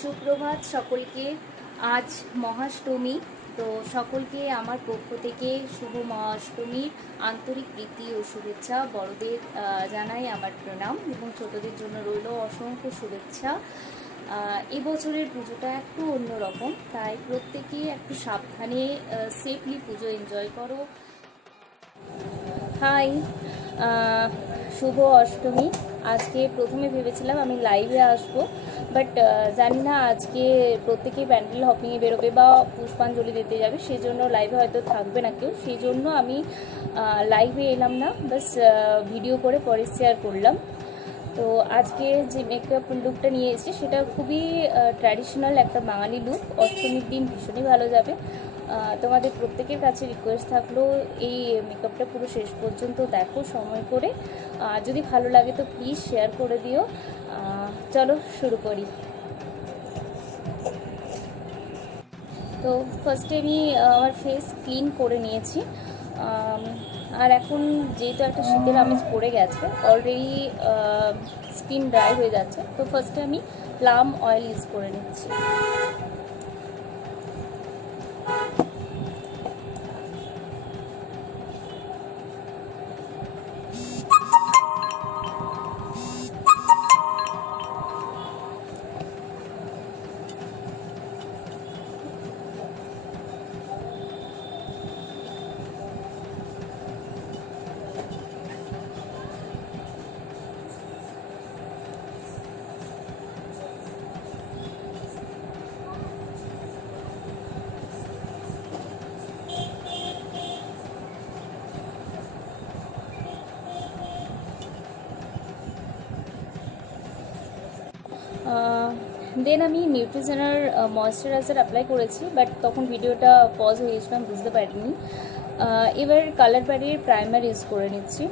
সুপ্রভাত সকলকে। আজ মহাষ্টমী, তো সকলকে আমার পক্ষ থেকে শুভ মহাষ্টমীর আন্তরিক প্রীতি ও শুভেচ্ছা। বড়দের জানাই আমার প্রণাম এবং ছোটদের জন্য রইল অসংখ্য শুভেচ্ছা। এবছরের পুজোটা একটু অন্যরকম, তাই প্রত্যেকেই একটু সাবধানে সেফলি পুজো এনজয় করো। হাই, শুভ অষ্টমী। আজকে প্রথমে ভেবেছিলাম আমি লাইভে আসবো, বাট জানি না আজকে প্রত্যেকেই প্যান্ডেল হপিংয়ে বেরোবে বা পুষ্পাঞ্জলি দিতে যাবে, সেই জন্য লাইভে হয়তো থাকবে না কেউ, সেই জন্য আমি লাইভে এলাম না, বাস ভিডিও করে পরে শেয়ার করলাম। তো আজকে যে মেকআপ লুকটা নিয়ে এসেছি সেটা খুবই ট্র্যাডিশনাল একটা বাঙালি লুক। অষ্টমীর দিন ভীষণই ভালো যাবে। তোমাদের প্রত্যেকের কাছে রিকোয়েস্ট থাকলো এই মেকআপটা পুরো শেষ পর্যন্ত দেখো সময় করে। যদি ভালো লাগে তো প্লিজ শেয়ার করে দিও। চলো শুরু করি। তো ফার্স্টে আমি আমার ফেস ক্লিন করে নিয়েছি, আর এখন যেহেতু একটা শীতের আমেজ পড়ে গেছে, অলরেডি স্কিন ড্রাই হয়ে যাচ্ছে, তো ফার্স্টে আমি প্লাম অয়েল ইউজ করে নিচ্ছি। দেন আমি নিউট্রিজেনার ময়েশ্চারাইজার অ্যাপ্লাই করেছি, বাট তখন ভিডিওটা পজ হয়ে গেছিলো, আমি বুঝতে পারিনি। এবার কালার ব্যারির প্রাইমার ইউজ করে নিচ্ছি।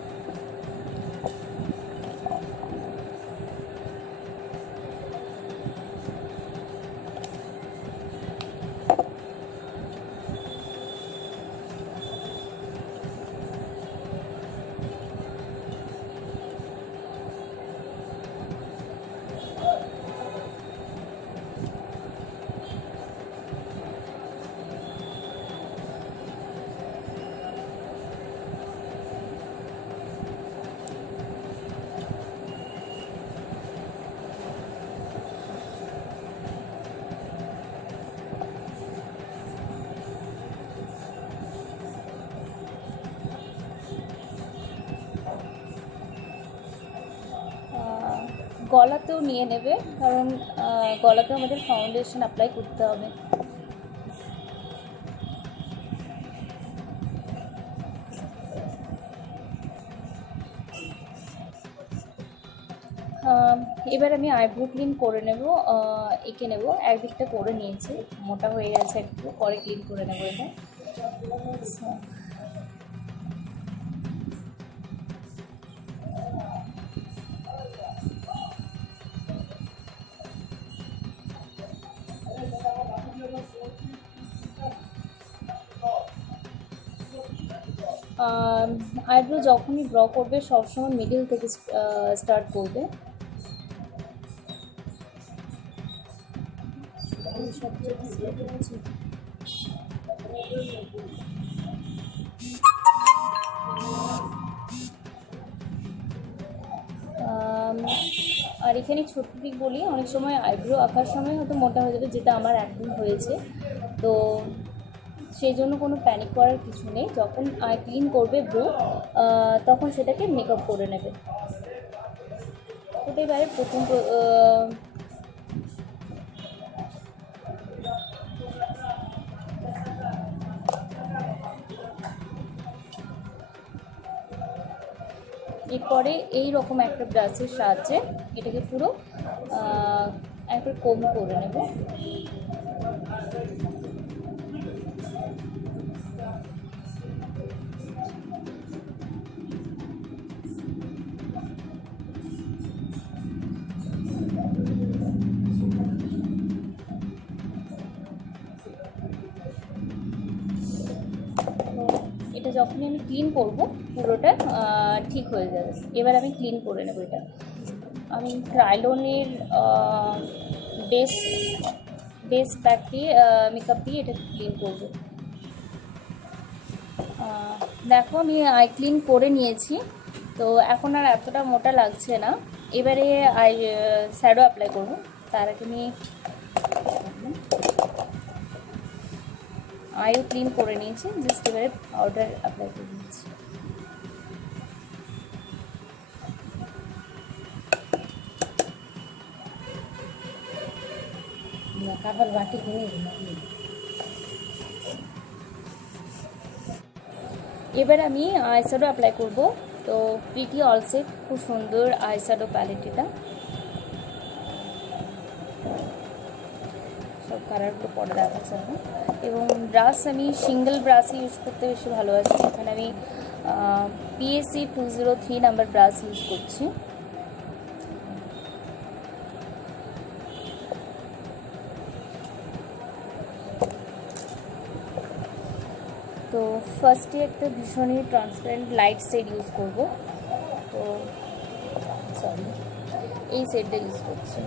গলাতেও নিয়ে নেবে, কারণ গলাতেও আমাদের ফাউন্ডেশন অ্যাপ্লাই করতে হবে। এবার আমি আইব্রো ক্লিন করে নেব, এঁকে নেব। একদিকটা করে নিয়েছি, মোটা হয়ে গেছে একটু, পরে ক্লিন করে নেব এটা। আইব্রো যখনই ড্র করবে সবসময় মিডিল থেকে স্টার্ট করবে। আর এখানে ছোট্ট দিক বলি, অনেক সময় আইব্রো আঁকার সময় হয়তো মোটা হয়ে যাবে, যেটা আমার একদম হয়েছে, তো সেই জন্য কোনো প্যানিক করার কিছু নেই। যখন আই ক্লিন করবে ব্রো, তখন সেটাকে মেকআপ করে নেবে। ওটাই বাইরে প্রথম এরপরে এই রকম একটা ব্রাশের সাহায্যে এটাকে পুরো একটা কোম করে নেব। এটা যখনই আমি ক্লিন করব পুরোটা ঠিক হয়ে যাবে। এবার আমি ক্লিন করে নেব এটা। আমি ক্রাইলনের বেস বেস প্যাক দিয়ে মেকআপ দিয়ে এটা ক্লিন করবো। দেখো আমি আই ক্লিন করে নিয়েছি, তো এখন আর এতটা মোটা লাগছে না। এবারে আই শ্যাডো অ্যাপ্লাই করবো। তার আগে আমি আইও ক্লিন করে নিয়েছি, জাস্ট এবারে পাউডার অ্যাপ্লাই করে নিয়েছি। কাপড় বাটি কিনে এবার আমি আইশ্যাডো অ্যাপ্লাই করব। তো প্রিটি অলসেট, খুব সুন্দর আইশ্যাডো প্যালেট এটা, সব কালারগুলো পরে দেখাচ্ছে না। এবং ব্রাশ আমি সিঙ্গেল ব্রাশই ইউজ করতে বেশি ভালোবাসি। এখানে আমি PSC 203 নাম্বার ব্রাশ ইউজ করছি। তো ফার্স্টে একটা ভীষণই ট্রান্সপারেন্ট লাইট শেড ইউজ করব। তো সরি, এই শেডটা ইউজ করছি।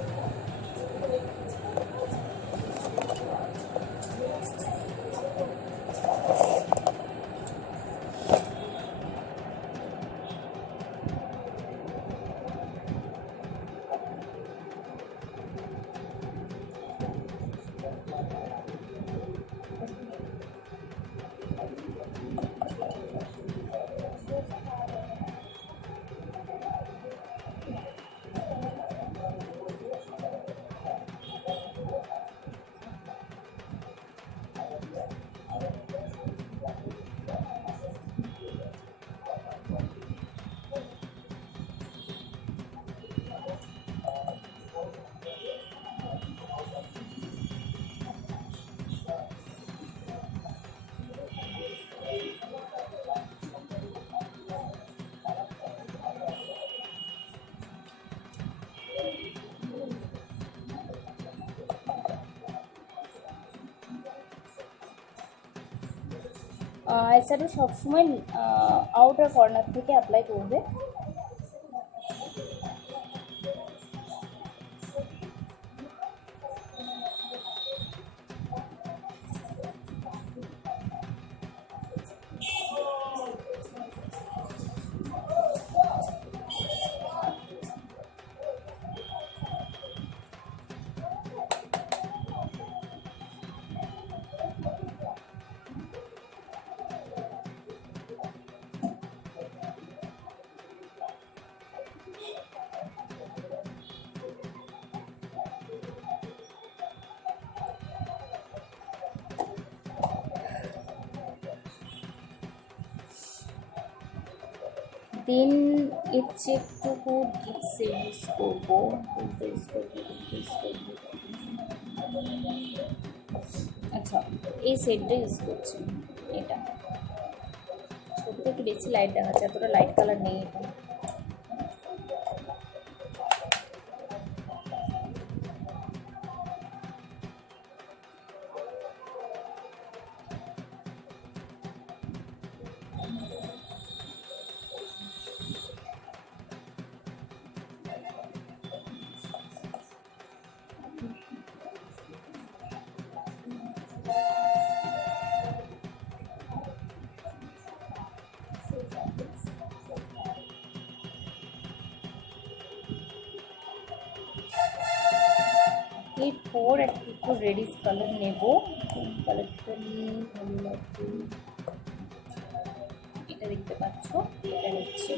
আইশ্যাডো সবসময় আউটার কর্নার থেকে অ্যাপ্লাই করবে। দেন এর চেয়ে একটু ডিপ শেড ইউজ করবো। আচ্ছা, এই শেডটা ইউজ করছি। এটা ছোট্ট একটু বেশি লাইট দেখাচ্ছে, এতটা লাইট কালার নেই এটা। এরপর একটু রেডিশ কালার নেব। কোন কালারটা নিয়ে ভালো লাগবে, এটা দেখতে পাচ্ছ, এটা নিচ্ছি।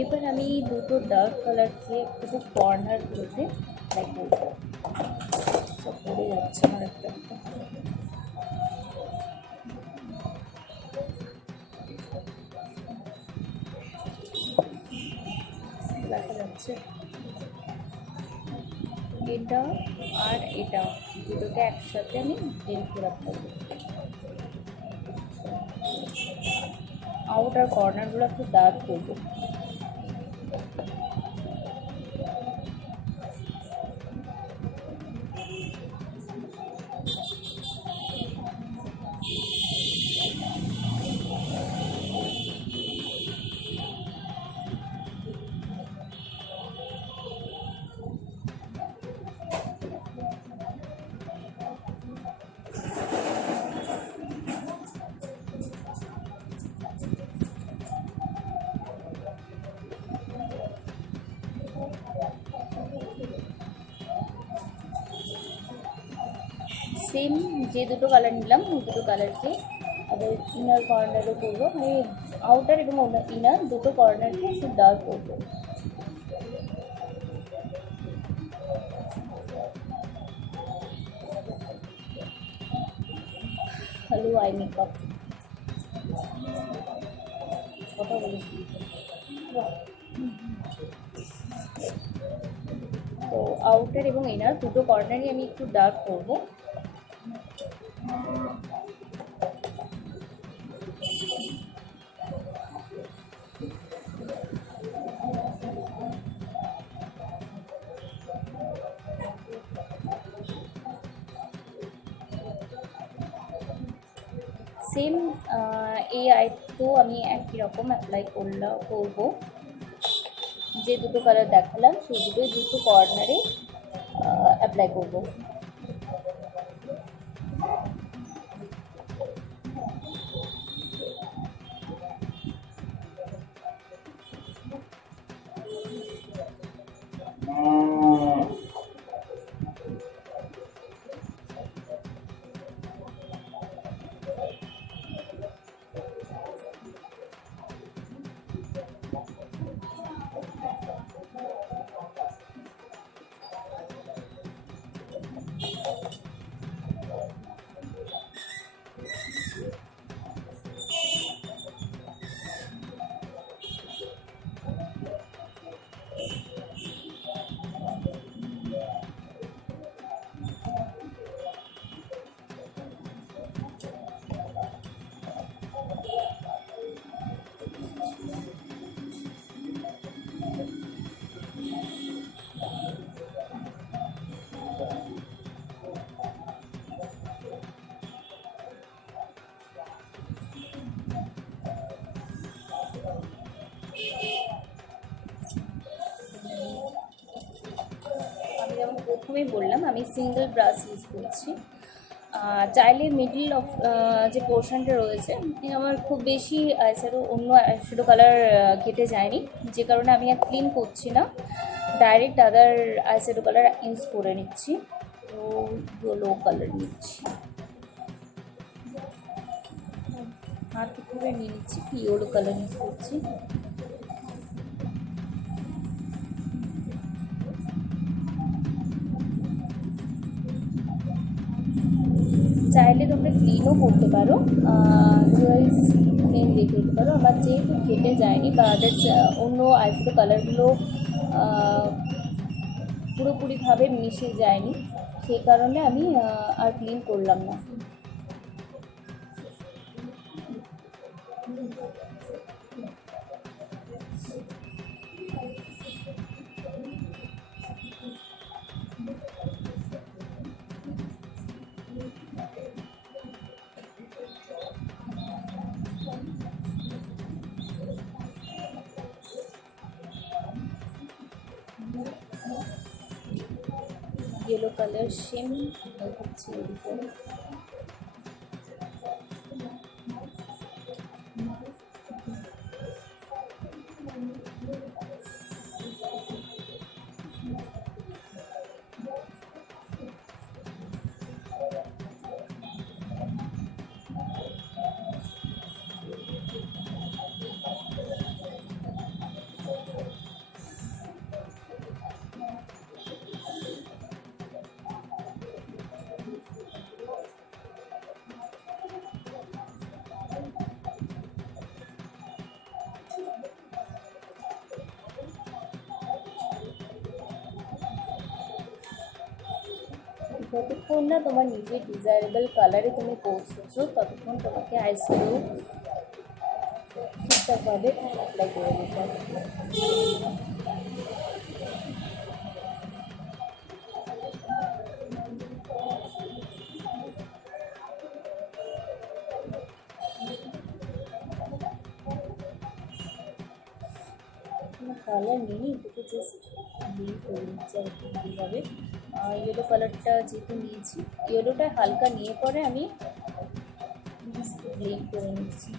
এবার আমি দুটো ডার্ক কালারকে একটু কর্নারগুলোতে লাইক করবো। সব পড়ে যাচ্ছে আমার একটা একটা। দেখা যাচ্ছে এটা আর এটা দুটোকে একসাথে আমি ব্লেন্ড করে ফেলবো। আউটার কর্নারগুলো একটু ডার্ক করবো। সেম যে দুটো কালার নিলাম ওই দুটো কালারকে আবার ইনার কর্নারও করবো, মানে আউটার এবং ইনার দুটো কর্নারকে একটু ডার্ক করবো। হ্যালো আই মেকআপ কথা বলেছি। তো আউটার এবং ইনার দুটো কর্নারই আমি একটু ডার্ক করবো। সেম এই আইটু আমি একই রকম অ্যাপ্লাই করবো। যে দুটো কালার দেখালাম সেই দুটো কর্নারে অ্যাপ্লাই করবো। যেমন প্রথমেই বললাম আমি সিঙ্গেল ব্রাশ ইউজ করছি। চাইলে মিডল অফ যে পোর্শনটা রয়েছে আমার খুব বেশি আইশ্যাডো অন্য আইশ্যাডো কালার কেটে যায়নি, যে কারণে আমি আর ক্লিন করছি না, ডাইরেক্ট আদার আইশ্যাডো কালার ইউজ করে নিচ্ছি। তো ইয়েলো কালার নিচ্ছি, হাত করে নিয়ে নিচ্ছি, ইয়েলো কালার ইউজ করছি। চাইলে তোমরা ক্লিনও করতে পারো, আদারওয়াইজ প্লেন রেখে দিতে পারো। আমার যেহেতু কেটে যায়নি বা আদার্স অন্য আইশ্যাডো কালারগুলো পুরোপুরিভাবে মিশে যায়নি, সেই কারণে আমি আর ক্লিন করলাম না। येलो कलर सेम হচ্ছে এরকম। যতক্ষণ না তোমার নিজের ডিজায়ারেবল কালারে তুমি পৌঁছছো ততক্ষণ তোমাকে আইশ্যাডো ঠিকঠাকভাবে অ্যাপ্লাই করে দিতে হবে। কালার নিয়ে এটাকে জাস্ট ব্লেন্ড করে নিচ্ছি আর কি এইভাবে। ইয়েলো কালারটা যেহেতু নিয়েছি, ইয়েলোটা হালকা নিয়ে পরে আমি ব্লেন্ড করে নিচ্ছি।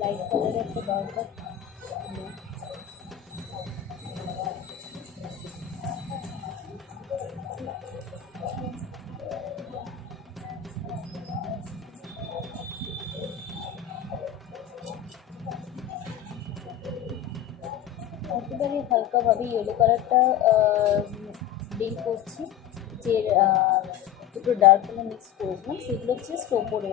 লাইট কালারে একটা দরকার। একেবারে হালকাভাবে ইয়েলো কালারটা ব্লেন্ড করছি, যে দুটো ডার্ক কালার মিক্স করেছিলাম সেগুলো হচ্ছে ওপরে।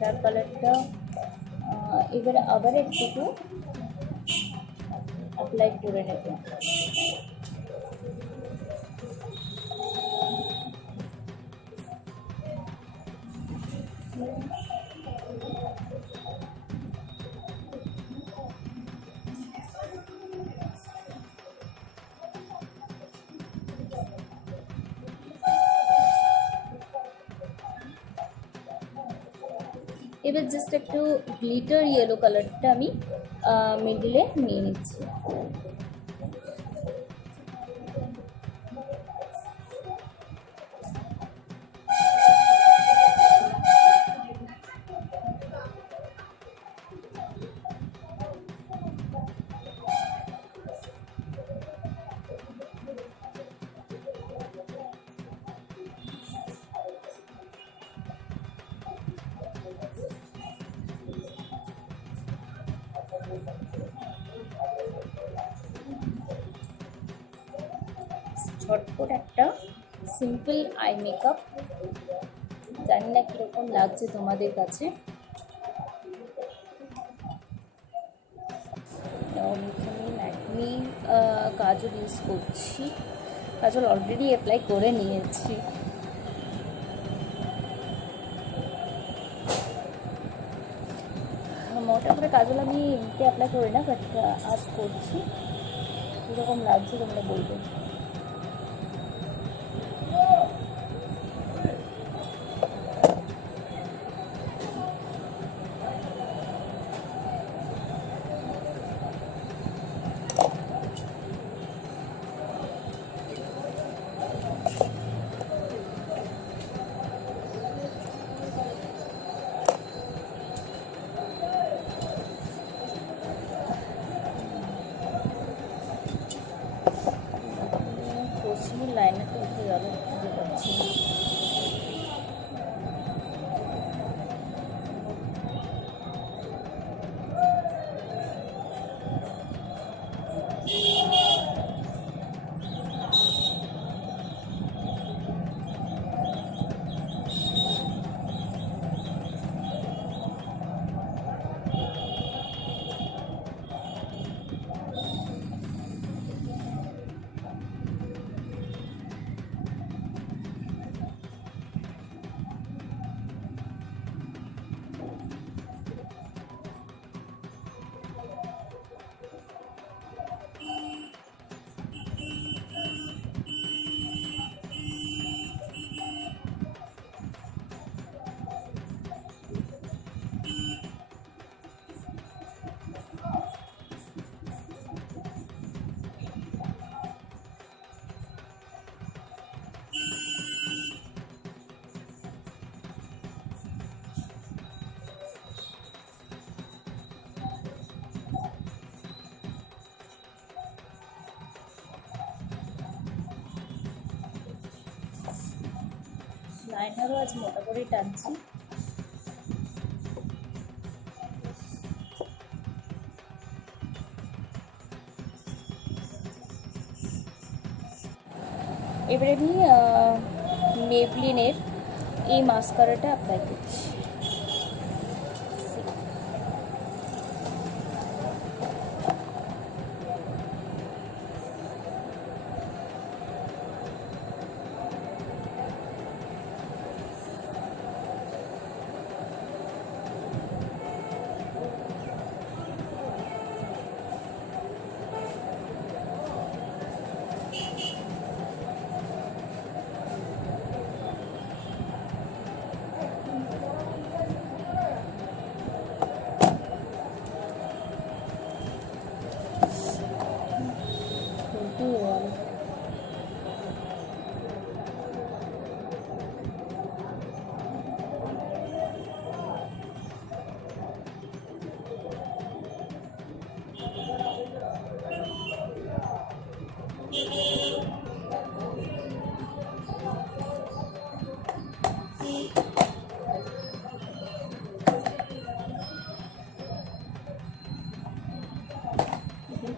ডার্ক কালারটা এবারে আবার একটু অ্যাপ্লাই করে নেব। এবার জাস্ট একটু গ্লিটার ইয়েলো কালারটা আমি মিডিলে নিয়ে নিচ্ছি। ঝটপট একটা সিম্পল আই মেকআপ, জানি না কীরকম লাগছে তোমাদের কাছে। আমি এখানে ল্যাকমি কাজল ইউজ করছি, কাজল অলরেডি অ্যাপ্লাই করে নিয়েছি। মোটা করে কাজল আমি এমনিতে অ্যাপ্লাই করি না, বাট আজ করছি। কীরকম লাগছে তোমরা বলবে। লাইনারটা উঠে গেল, বুঝতে পারছি না। লাইনারও আজ মোটা করেই টানছি। এবারে আমি মেবলিনের এই মাস্কারাটা অ্যাপ্লাই করছি।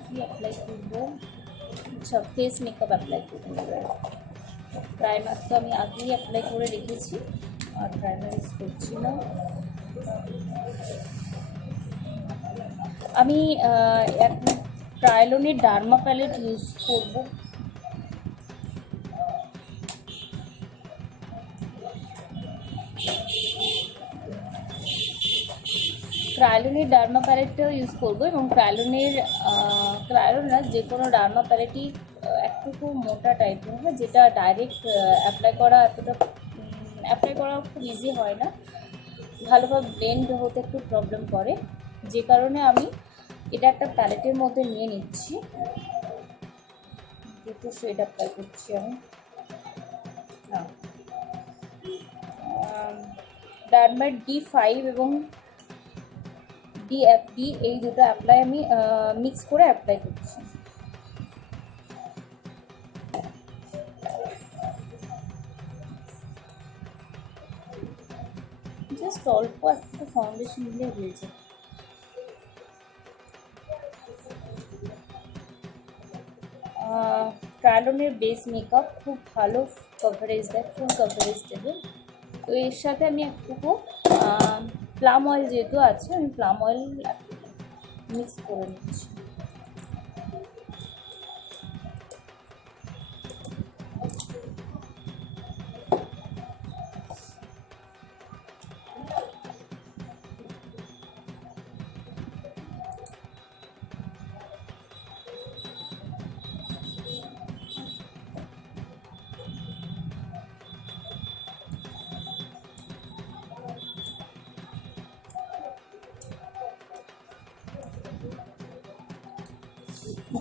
কি অ্যাপ্লাই করবো? আচ্ছা, ফেস মেকআপ অ্যাপ্লাই করবো। প্রাইমার তো আমি আগেই অ্যাপ্লাই করে রেখেছি, আর প্রাইমার ইউজ করছি না। আমি এখন ট্রায়ালনের ডার্মা প্যালেট ইউজ করবো। ক্রায়োলনের ডার্মা প্যালেটটাও ইউজ করবো, এবং ক্রায়োলন না, যে কোনো ডার্মা প্যালেটই একটু মোটা টাইপের হয়, যেটা ডাইরেক্ট অ্যাপ্লাই করা খুব ইজি হয় না, ভালোভাবে ব্লেন্ড হতে একটু প্রবলেম করে, যে কারণে আমি এটা একটা প্যালেটের মধ্যে নিয়ে নিচ্ছি। দুটো শেড অ্যাপ্লাই করছি আমি। ডার্মার D5 এবং DFD এই দুটো অ্যাপ্লাই আমি মিক্স করে অ্যাপ্লাই করছি। জাস্ট অল্প একটু ফাউন্ডেশন দিলে হয়ে যায়। ক্রায়োলনের বেস মেকআপ খুব ভালো কভারেজ দেয়, ফুল কভারেজ দেবে। তো এর সাথে আমি একটু প্লাম অয়েল যেহেতু আছে, আমি প্লাম অয়েল মিক্স করে নিচ্ছি।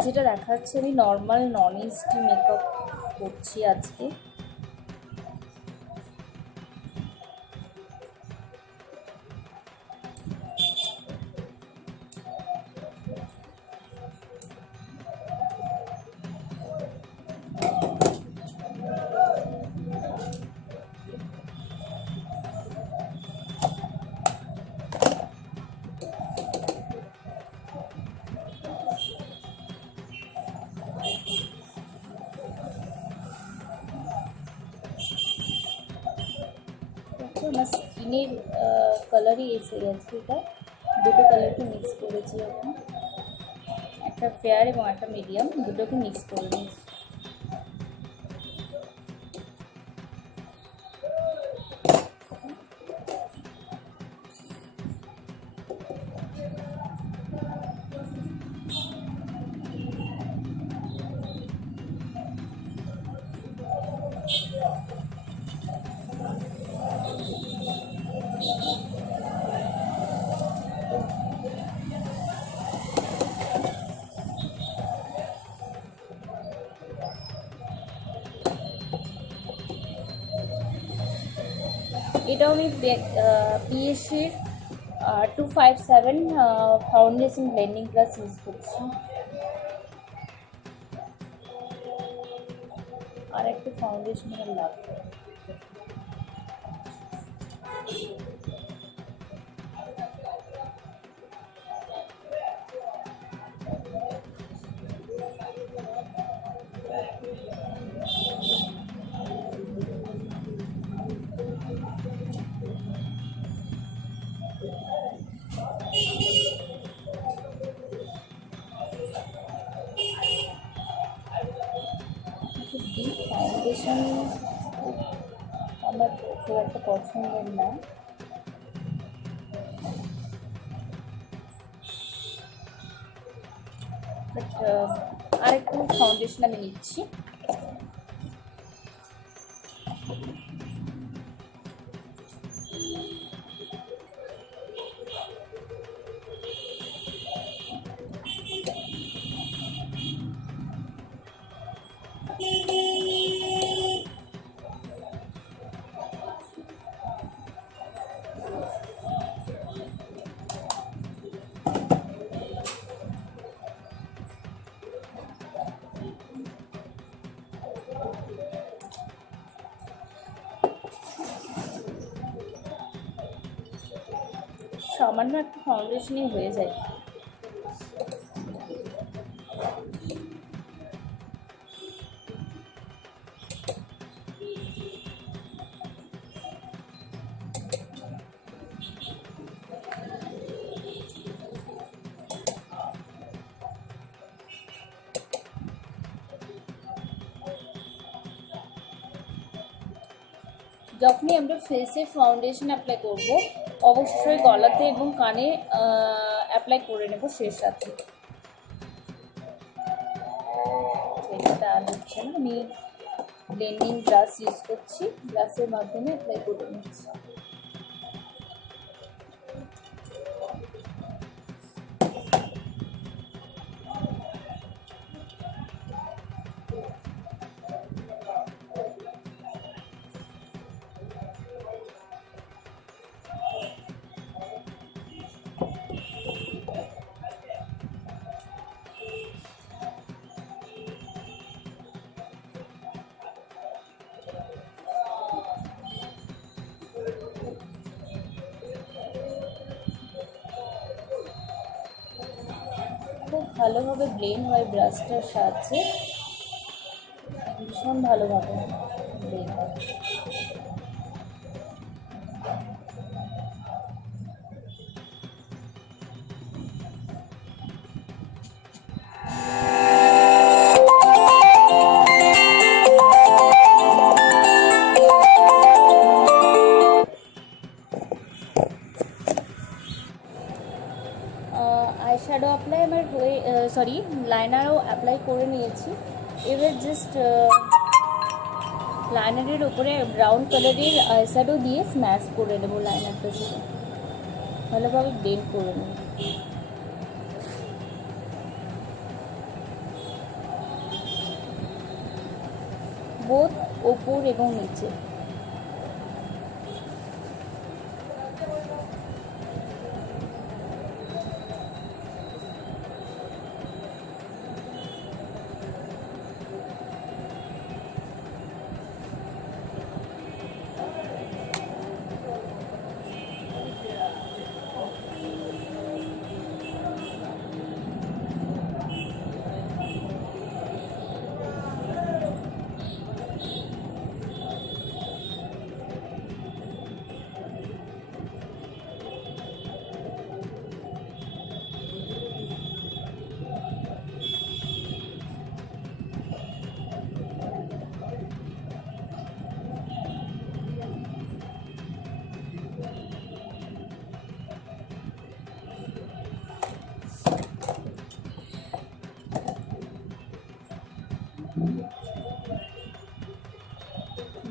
যেটা দেখাচ্ছে, আমি নর্মাল নন এইচডি মেকআপ করছি আজকে। আমার স্কিনের কালারই এসে গেছে, এটা দুটো কালারকে মিক্স করেছি এখন, একটা ফেয়ার এবং একটা মিডিয়াম, দুটোকে মিক্স করে নিয়েছি। এটাও আমি পিএসসির 257 ফাউন্ডেশন ব্লেন্ডিং প্লাস ইউজ করছি। আর একটু ফাউন্ডেশন লাগবে। ডিপ ফাউন্ডেশন আমার খুব একটা পছন্দের না। বাট আরেকটু ফাউন্ডেশন আমি নিচ্ছি। সামান্য একটা ফাউন্ডেশনই হয়ে যায়। যখনই আমরা ফেসে ফাউন্ডেশন অ্যাপ্লাই করব অবশ্যই গলাতে এবং কানে অ্যাপ্লাই করে নেব শেষ সাথে। সেটা আর হচ্ছে না, আমি ব্লেন্ডিং ব্রাশ ইউজ করছি, ব্রাশের মাধ্যমে অ্যাপ্লাই করে নিচ্ছি। খুব ভালোভাবে ব্লেন্ড হয় ব্রাশটার সাহায্যে, ভীষণ ভালোভাবে ব্লেন্ড হয়। আই শ্যাডো অ্যাপ্লাই আমার হয়ে সরি লাইনারও অ্যাপ্লাই করে নিয়েছি। এবার জাস্ট লাইনারের ওপরে ব্রাউন কালারের আই শ্যাডো দিয়ে স্ম্যাশ করে নেবো লাইনারটা, সাথে ভালোভাবে ব্লেন্ড করে নেব। বোথ ওপর এবং নিচে।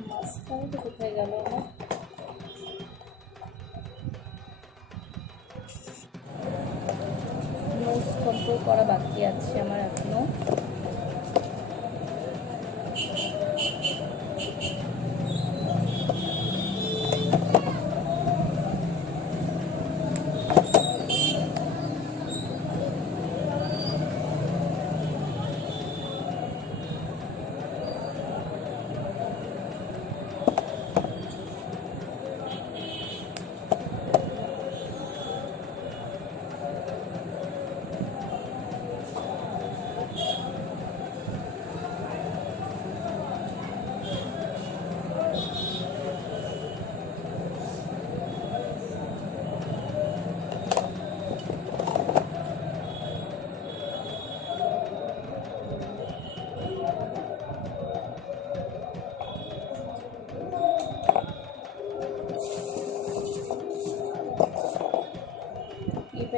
মাস্কারাটা কোথায় গেল আমার? নোজ কন্ট্রোল করা বাকি আছে আমার এখনো।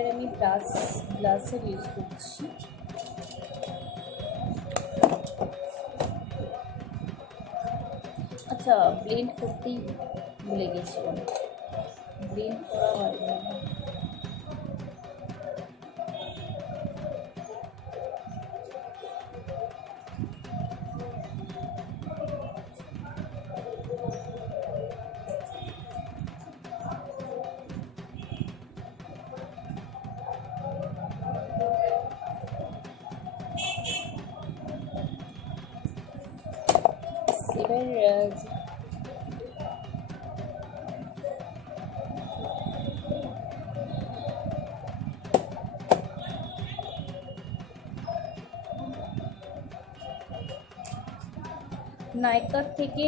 এবার আমি ব্লাশার ইউজ করছি। আচ্ছা, ব্লেন্ড করতেই ভুলে গেছিলাম, ব্লেন্ড করা হয়নি। এবার নাইকার থেকে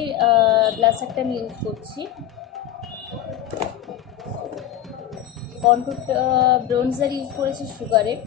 ব্লাশারটা আমি ইউজ করছি। কন্ট্রোর ব্রোনজার ইউজ করেছি সুগারের।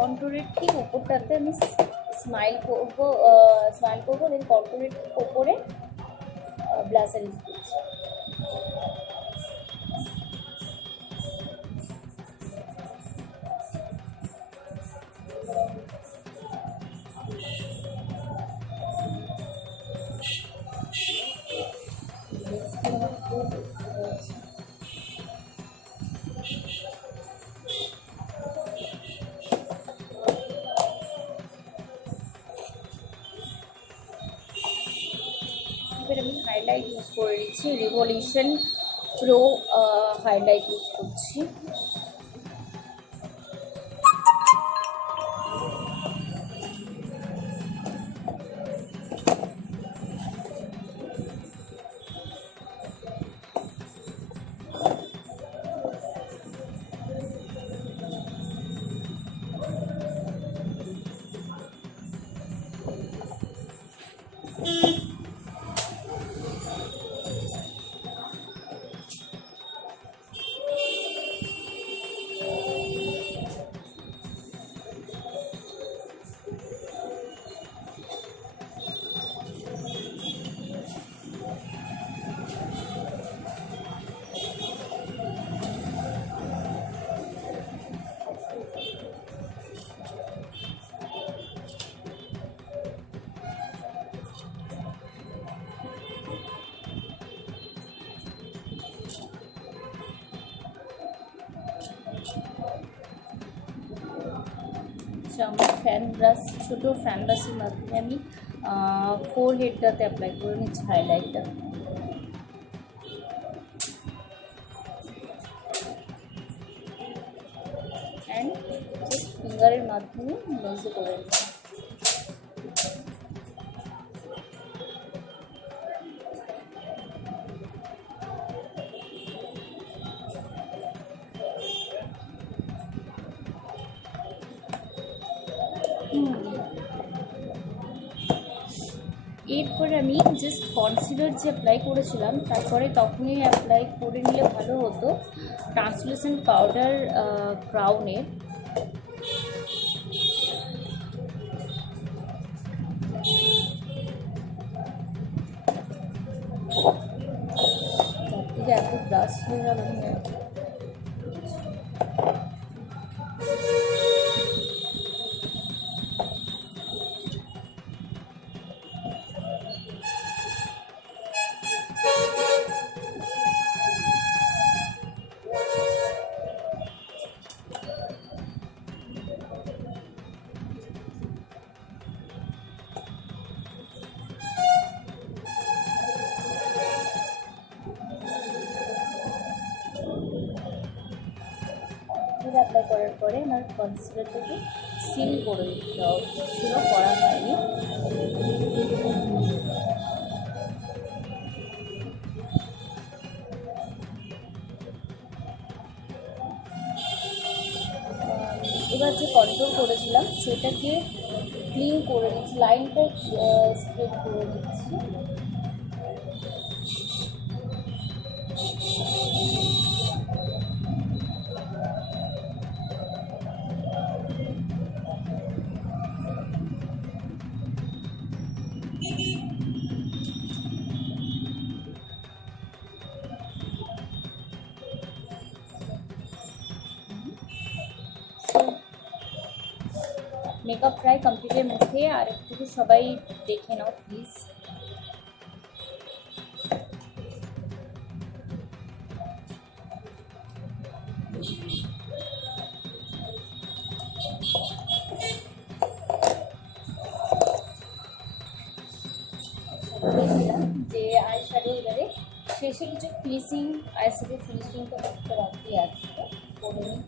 কন্ট্রোরের ঠিক উপরটাতে আমি স্মাইল করবো দেন কন্ট্রোরের ঠিক ওপরে ব্লাশার ইউজ করছি। এবার আমি হাইলাইট ইউজ করে নিচ্ছি, রিভলিউশন প্রো হাইলাইট ইউজ করছি। আমার ছোটো ফ্যান ব্রাশের মাধ্যমে আমি ফোর হেডটাতে অ্যাপ্লাই করে নিচ্ছি হাইলাইটটা। অ্যান্ড জাস্ট ফিঙ্গারের মাধ্যমে মেজে করে নিচ্ছি। এরপরে আমি জাস্ট কনসিলার যে অ্যাপ্লাই করেছিলাম তারপরে তখনই অ্যাপ্লাই করে নিলে ভালো হতো ট্রান্সলুসেন্ট পাউডার ক্রাউনের। চারদিকে এত ব্রাশ হয়ে গেল। অ্যাপ্লাই করার পরে আমার কনসিলারটাকে সিল করে দিতে ছিল, করা হয়নি। এবার যে কন্ট্রোল করেছিলাম সেটাকে ক্লিন করে নিচ্ছি, লাইনটা স্ট্রেট করে নিচ্ছি। মেকআপ প্রায় কমপ্লিটের মধ্যে আর একটু সবাই দেখে নাও প্লিজ। বলেছিলাম যে আই শ্যাডো এবারে শেষে কিছু ফিনিশিং, আই শ্যাডো ফিনিশিংটা করতে বাকি আছে, করে নিই।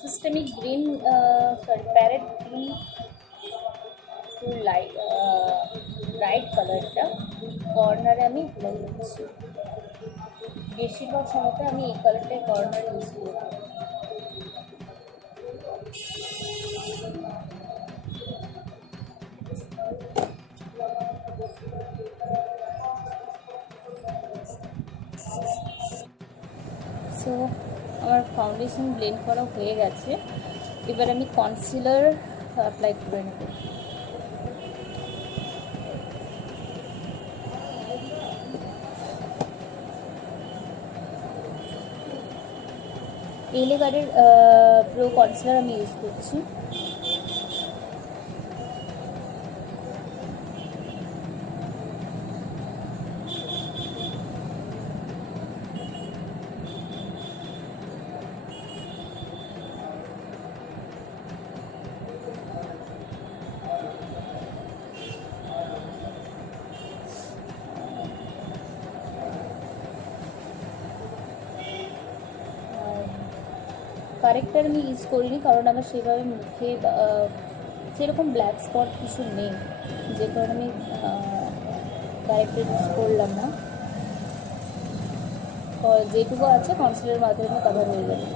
ফার্স্ট আমি green, sorry parrot green to light, bright কালারটা কর্নারে আমি অ্যাপ্লাই করছি। বেশিরভাগ সময়তে আমি এই কালারটাই কর্নার ইউজ করব। সো আমার ফাউন্ডেশন ব্লেন্ড করা হয়ে গেছে, এবার আমি কনসিলার অ্যাপ্লাই করে নেব। এলিগার্ডের প্রো কনসিলার আমি ইউজ করছি। কারেক্টার আমি ইউজ করিনি কারণ আমার সেভাবে মুখে সেরকম ব্ল্যাক স্পট কিছু নেই, যে কারণে আমি কারেক্টার ইউজ করলাম না। যেটুকু আছে কনসিলারের মাধ্যমে কভার হয়ে যাবে।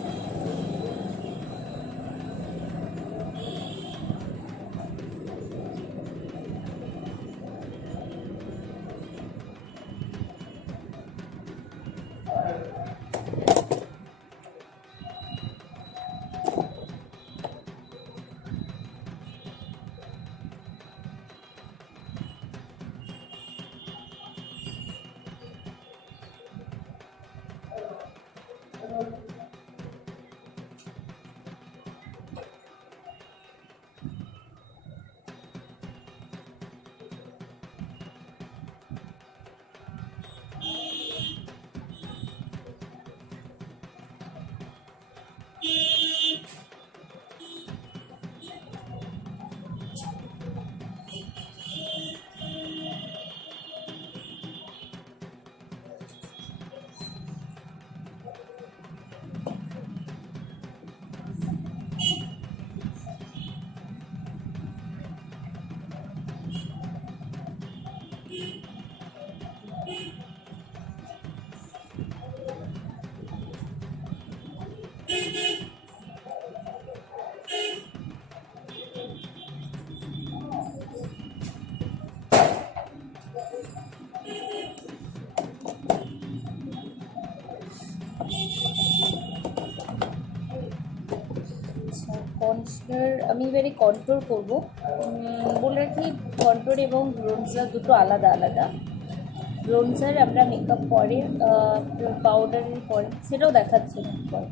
এবার আমি এবারে কন্ট্রোল করবো। বলে রাখি, কন্ট্রোল এবং ব্রোঞ্জার দুটো আলাদা আলাদা। ব্রোঞ্জার আমরা মেকআপ পরে, পাউডারের পরে, সেটাও দেখাচ্ছে না পরে।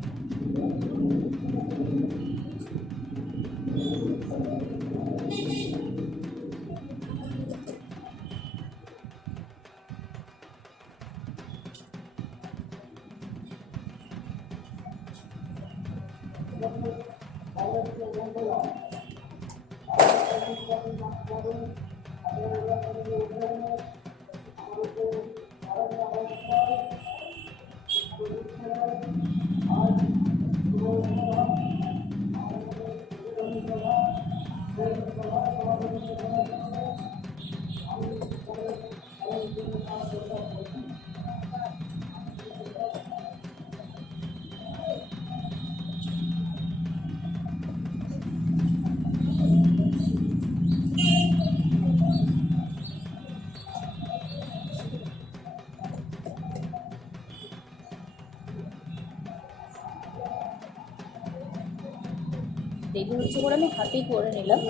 দেরি হচ্ছে করে আমি হাতেই করে নিলাম।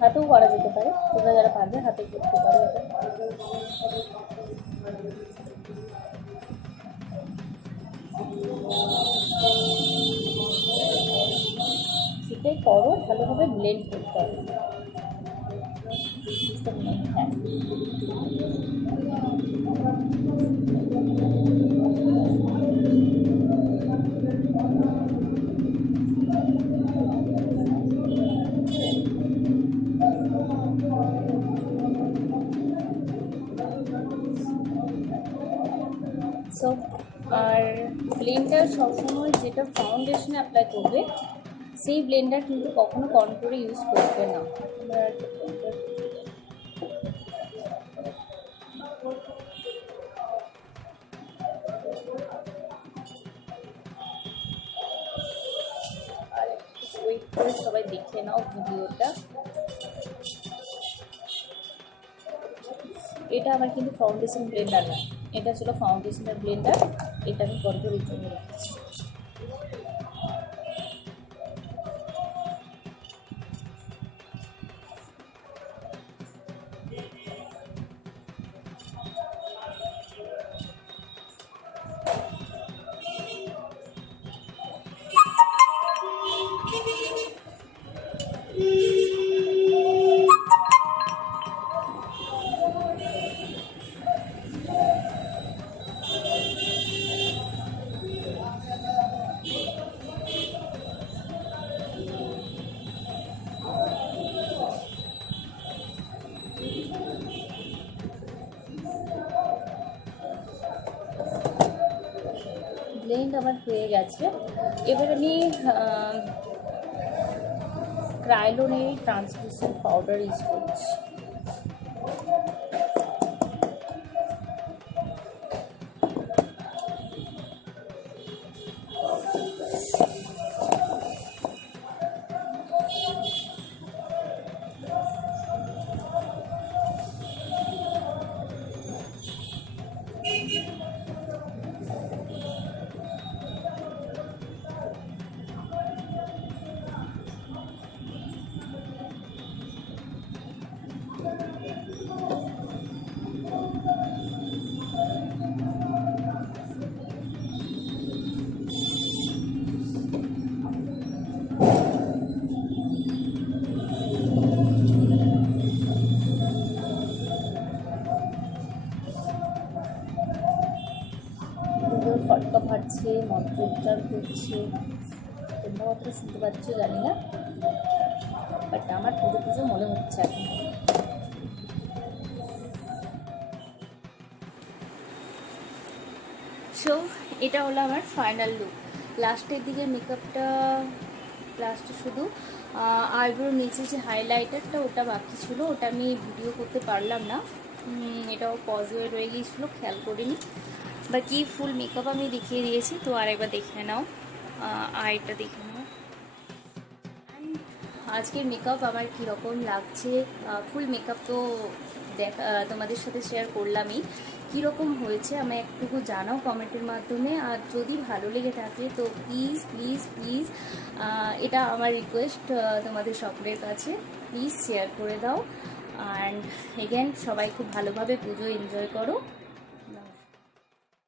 হাতেও করা যেতে পারে, তোমরা যারা পারবে হাতে করতে পারো এটা। সেটাই করো, ভালোভাবে ব্লেন্ড করতে হবে। হ্যাঁ, সো আর ব্লেন্ডার সবসময় যেটা ফাউন্ডেশনে অ্যাপ্লাই করবে সেই ব্লেন্ডার কিন্তু কখনো কন্ট্রোলে ইউজ করবে না। আর ওয়েট করে সবাই দেখে নাও ভিডিওটা। এটা আমার কিন্তু ফাউন্ডেশন ব্লেন্ডার না, এটা ছিল ফাউন্ডেশনের ব্লেন্ডার। এটা আমি কন্ট্রোলের জন্য রেখেছি। ব্লেন্ড আমার হয়ে গেছে। এবার আমি ক্রায়োলনের ট্রান্সলুসেন্ট পাউডার ইউজ করছি। ফটকা ফাটছে, মন্ত্রোচ্চার করছে, তোমরা কতটা শুনতে পাচ্ছ জানি না, বাট আমার পুজো পুজো মনে হচ্ছে এখন। সো এটা হলো আমার ফাইনাল লুক। লাস্টের দিকে মেকআপটা, লাস্টে শুধু আইব্রোর নিচে যে হাইলাইটারটা ওটা বাকি ছিল, ওটা আমি ভিডিও করতে পারলাম না, এটাও পজ হয়ে রয়ে গিয়েছিলো, খেয়াল করিনি। বাকি ফুল মেকআপ আমি দেখিয়ে দিয়েছি, তো আরেকবার দেখে নাও, আইটা দেখে নাও। আজকের মেকআপ আমার কীরকম লাগছে, ফুল মেকআপ তো দেখা তোমাদের সাথে শেয়ার করলামই। কীরকম হয়েছে আমি একটুকু জানাও কমেন্টের মাধ্যমে। আর যদি ভালো লেগে থাকে তো প্লিজ প্লিজ প্লিজ, এটা আমার রিকোয়েস্ট তোমাদের সকলের কাছে, প্লিজ শেয়ার করে দাও। অ্যান্ড এগেন সবাই খুব ভালোভাবে পুজো এনজয় করো।